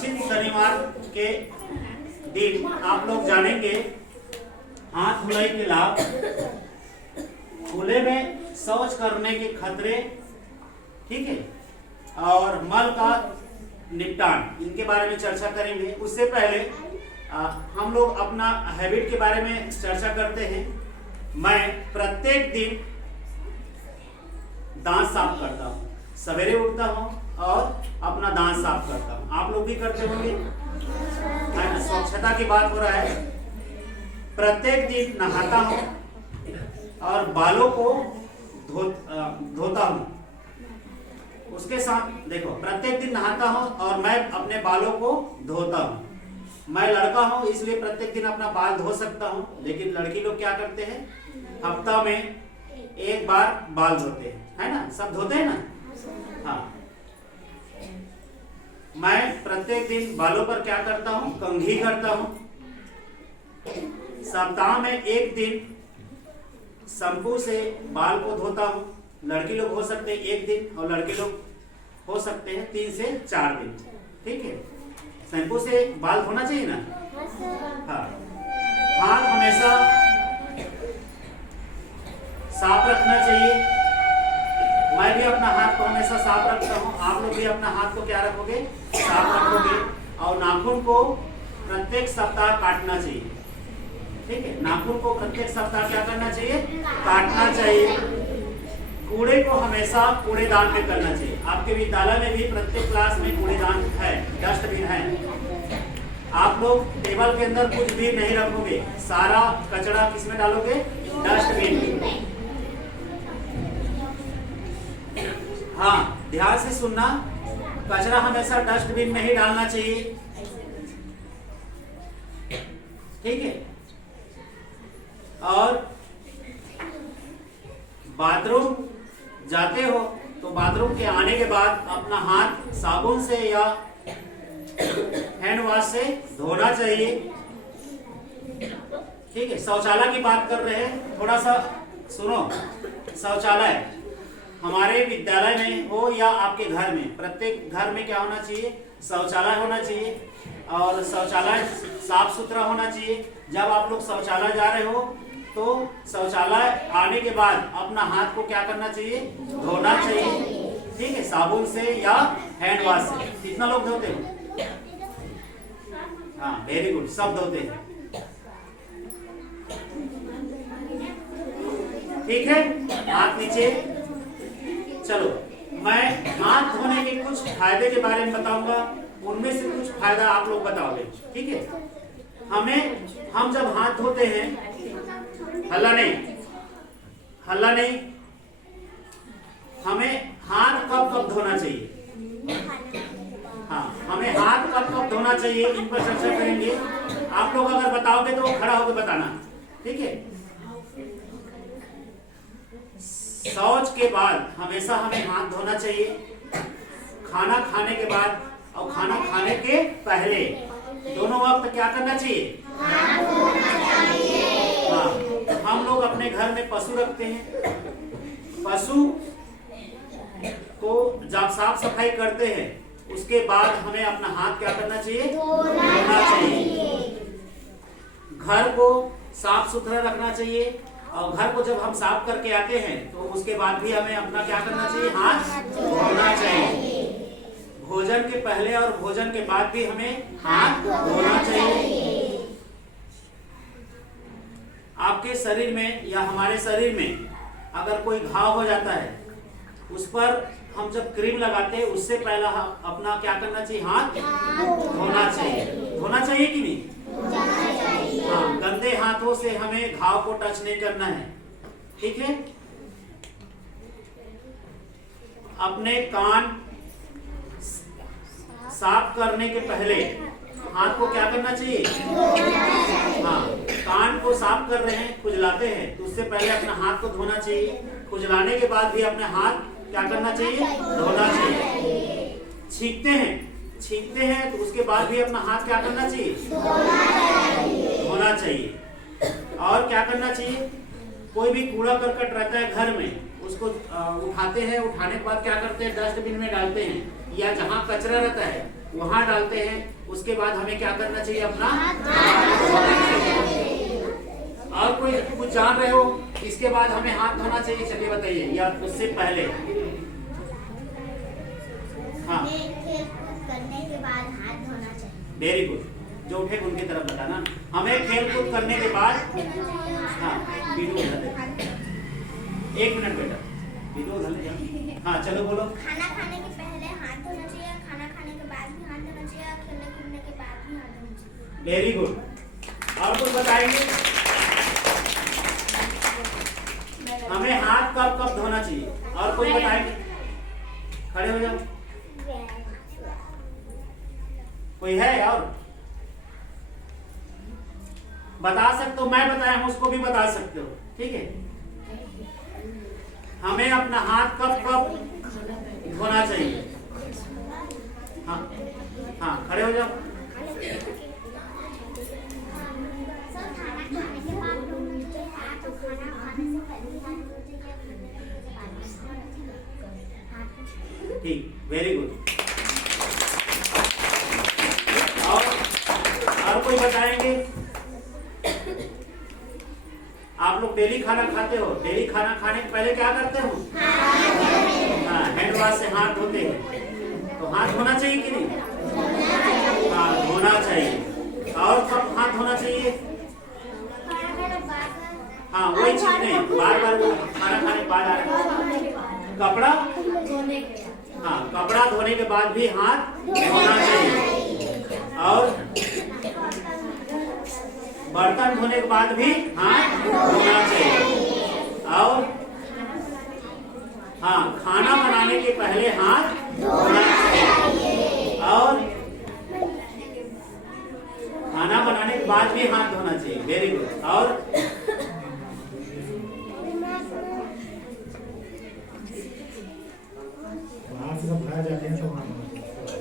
सुरक्षित शनिवार के दिन आप लोग जानेंगे हाथ धुलाई के लाभ, खुले में शौच करने के खतरे, ठीक है, और मल का निपटान, इनके बारे में चर्चा करेंगे। उससे पहले हम लोग अपना हैबिट के बारे में चर्चा करते हैं। मैं प्रत्येक दिन दांत साफ करता हूँ, सवेरे उठता हूँ और अपना दांत साफ करता हूँ। आप लोग भी करते होंगे, है ना? स्वच्छता की बात हो रहा है। प्रत्येक दिन नहाता हूँ और बालों को धोता हूँ। उसके साथ देखो, प्रत्येक दिन नहाता हूँ और मैं अपने बालों को धोता हूँ। मैं लड़का हूँ इसलिए प्रत्येक दिन अपना बाल धो सकता हूँ, लेकिन लड़की लोग क्या करते हैं, हफ्ता में एक बार बाल धोते हैं, है ना? सब धोते हैं ना? हाँ। मैं प्रत्येक दिन बालों पर क्या करता हूँ, कंघी करता हूँ। सप्ताह में एक दिन शैम्पू से बाल को धोता हूँ। लड़की लोग हो सकते हैं एक दिन और लड़के लोग हो सकते हैं 3 से 4 दिन, ठीक है? शैम्पू से बाल धोना चाहिए ना? हाँ। हाथ हमेशा साफ रखना चाहिए। मैं भी अपना हाथ को हमेशा साफ रखता हूँ। आप लोग भी अपना हाथ को क्या रखोगे, साफ रखोगे। और नाखून को प्रत्येक सप्ताह काटना चाहिए, ठीक है? नाखून को प्रत्येक सप्ताह क्या करना चाहिए, काटना चाहिए। कूड़े को हमेशा कूड़ेदान में करना चाहिए। आपके विद्यालय में भी प्रत्येक क्लास में कूड़ेदान है, डस्टबिन है। आप लोग टेबल के अंदर कुछ भी नहीं रखोगे, सारा कचरा किसमें डालोगे, डस्टबिन में। हाँ, ध्यान से सुनना, कचरा हमेशा डस्टबिन में ही डालना चाहिए, ठीक है? और बाथरूम जाते हो तो बाथरूम के आने के बाद अपना हाथ साबुन से या हैंड वॉश से धोना चाहिए, ठीक है? शौचालय की बात कर रहे हैं, थोड़ा सा सुनो। शौचालय हमारे विद्यालय में हो या आपके घर में, प्रत्येक घर में क्या होना चाहिए, शौचालय होना चाहिए। और शौचालय साफ सुथरा होना चाहिए। जब आप लोग शौचालय जा रहे हो तो शौचालय आने के बाद अपना हाथ को क्या करना चाहिए, धोना चाहिए, ठीक है? साबुन से या हैंड वॉश से। कितना लोग धोते हो? हाँ, वेरी गुड, सब धोते हैं, ठीक है? हाथ नीचे। चलो, मैं हाथ धोने के कुछ फायदे के बारे में बताऊंगा, उनमें से कुछ फायदा आप लोग बताओगे, ठीक है? हम जब हाथ धोते हैं, हल्ला नहीं, हमें हाथ कब धोना चाहिए? हाँ, हमें हाथ कब धोना चाहिए, इन पर चर्चा करेंगे। आप लोग अगर बताओगे तो खड़ा होकर बताना, ठीक है? शौच के बाद हमेशा हमें हाथ धोना चाहिए। खाना खाने के बाद और खाना खाने के पहले दोनों वक्त क्या करना चाहिए, हाथ धोना चाहिए। हाँ, हम लोग अपने घर में पशु रखते हैं। पशु को जब साफ सफाई करते हैं उसके बाद हमें अपना हाथ क्या करना चाहिए, धोना चाहिए। घर को साफ सुथरा रखना चाहिए और घर को जब हम साफ करके आते हैं तो उसके बाद भी हमें अपना क्या करना चाहिए, हाथ धोना चाहिए। भोजन के पहले और भोजन के बाद भी हमें हाथ धोना चाहिए। आपके शरीर में या हमारे शरीर में अगर कोई घाव हो जाता है, उस पर हम जब क्रीम लगाते हैं उससे पहला अपना क्या करना चाहिए, हाथ धोना चाहिए। धोना चाहिए कि नहीं? हाँ, गंदे हाथों से हमें घाव को टच नहीं करना है, ठीक है? अपने कान साफ करने के पहले हाथ को क्या करना चाहिए, हाँ, कान को साफ कर रहे हैं, खुजलाते हैं तो उससे पहले अपना हाथ को धोना चाहिए। खुजलाने के बाद भी अपने हाथ क्या करना चाहिए, धोना चाहिए। छींकते हैं तो उसके बाद भी अपना हाथ क्या करना चाहिए, धोना चाहिए। और क्या करना चाहिए, कोई भी कूड़ा करकट रहता है घर में, उसको उठाते हैं, उठाने के बाद क्या करते हैं, डस्टबिन में डालते हैं। या जहाँ कचरा रहता है वहां डालते हैं, उसके बाद हमें क्या करना चाहिए? अपना और कोई कुछ जान रहे हो? इसके बाद हमें हाथ धोना चाहिए, चलिए बताइए, या उससे पहले? हाँ, करने के बाद हाथ धोना चाहिए। वेरी गुड, जो उठे उनकी तरफ बताना। हमें खेल कूद करने के बाद, हाँ वीडियो उधर दे। 1 मिनट बेटा, वीडियो उधर ले जाओ। हाँ चलो बोलो। खाना खाने के पहले हाथ धोना चाहिए, खाना खाने के बाद भी हाथ धोना चाहिए, खेलने कूदने के बाद भी हाथ धोना चाहिए। Very good. और कुछ बताएंगे? हमें हाथ कब कब धोना चाहिए? और कोई बताएंगे? खड़े हो जाओ। कोई है और बता सकते हो? मैं बताया हूं उसको भी बता सकते हो, ठीक है? हमें अपना हाथ कब कब धोना चाहिए? हाँ हाँ, खड़े हो जाओ। ठीक, वेरी गुड। और कोई बताएंगे? आप लोग डेली खाना खाते हो, डेली खाना खाने के पहले क्या करते हो? हाँ, हैंड वॉश से हाथ धोते हैं। तो हाथ धोना चाहिए कि नहीं? हाँ, धोना चाहिए। और कब हाथ धोना चाहिए? हाँ, वही चीज नहीं, बार बार वो खाना खाने के बाद आ रहा है। कपड़ा, हाँ, कपड़ा धोने के बाद भी हाथ धोना चाहिए। और बर्तन धोने के बाद भी हाथ धोना चाहिए। और हाँ, खाना बनाने के पहले हाथ धोना चाहिए। और खाना बनाने के बाद भी हाथ धोना चाहिए। Very good. और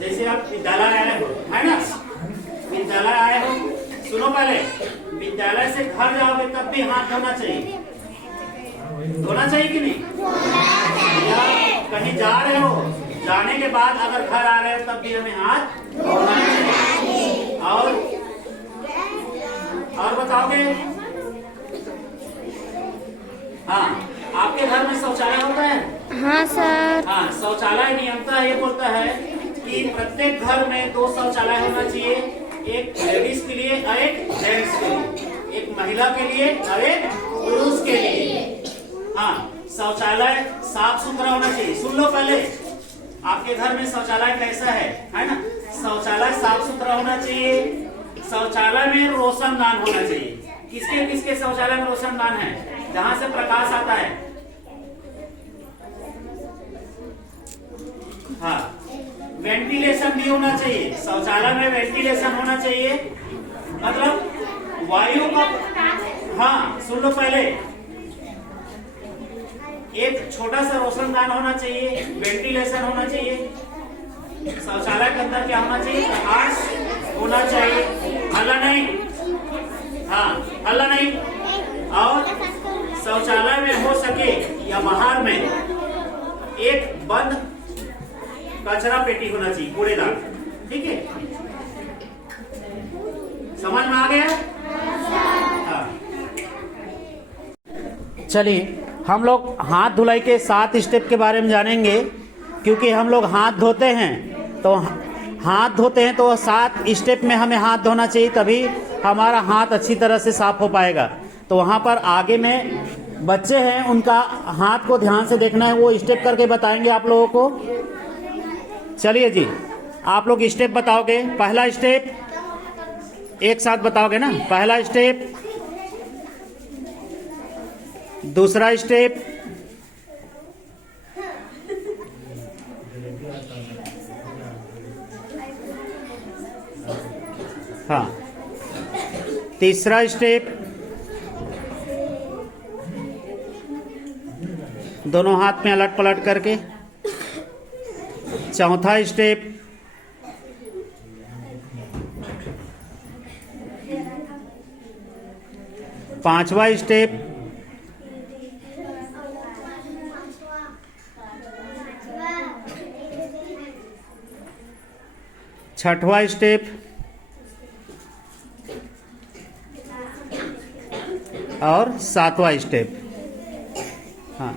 जैसे आप विद्यालय आए हो, है ना? विद्यालय आए हो, सुनो पहले, विद्यालय से घर जाओगे तब भी हाथ धोना चाहिए। धोना चाहिए कि नहीं? या कहीं जा रहे हो, जाने के बाद अगर घर आ रहे हो तब भी हमें हाथ धोना चाहिए। और बताओगे? हाँ, आपके घर में शौचालय होता है? हाँ सर। हाँ, शौचालय नियमतः ये बोलता है कि प्रत्येक घर में 2 शौचालय होना चाहिए, एक लेडीज के लिए और एक जेंट्स के लिए, एक महिला के लिए और एक पुरुष के लिए। हाँ, शौचालय साफ सुथरा होना चाहिए। सुन लो पहले, आपके घर में शौचालय कैसा है ना? शौचालय साफ सुथरा होना चाहिए। शौचालय में रोशनदान होना चाहिए। किसके किसके शौचालय में रोशनदान है? जहाँ से प्रकाश आता है। हाँ, वेंटिलेशन भी होना चाहिए। शौचालय में वेंटिलेशन होना चाहिए, मतलब वायु का। हाँ, सुन लो पहले, एक छोटा सा रोशनदान होना चाहिए, वेंटिलेशन होना चाहिए। शौचालय के अंदर क्या होना चाहिए? प्रकाश होना चाहिए। हल्ला नहीं, हाँ हल्ला नहीं। और शौचालय में हो सके या बाहर में एक बंद कचरा पेटी होना चाहिए, कूड़ेदान, ठीक है? समझ में आ गया? हाँ। चलिए, हम लोग हाथ धुलाई के 7 स्टेप के बारे में जानेंगे, क्योंकि हम लोग हाथ धोते हैं तो 7 स्टेप में हमें हाथ धोना चाहिए, तभी हमारा हाथ अच्छी तरह से साफ हो पाएगा। तो वहाँ पर आगे में बच्चे हैं, उनका हाथ को ध्यान से देखना है, वो स्टेप करके बताएंगे आप लोगों को। चलिए जी, आप लोग स्टेप बताओगे। पहला स्टेप एक साथ बताओगे ना? पहला स्टेप, दूसरा स्टेप, हाँ, तीसरा स्टेप, दोनों हाथ में अलट पलट करके। चौथा स्टेप, पांचवा स्टेप, छठवां स्टेप और सातवां स्टेप। हाँ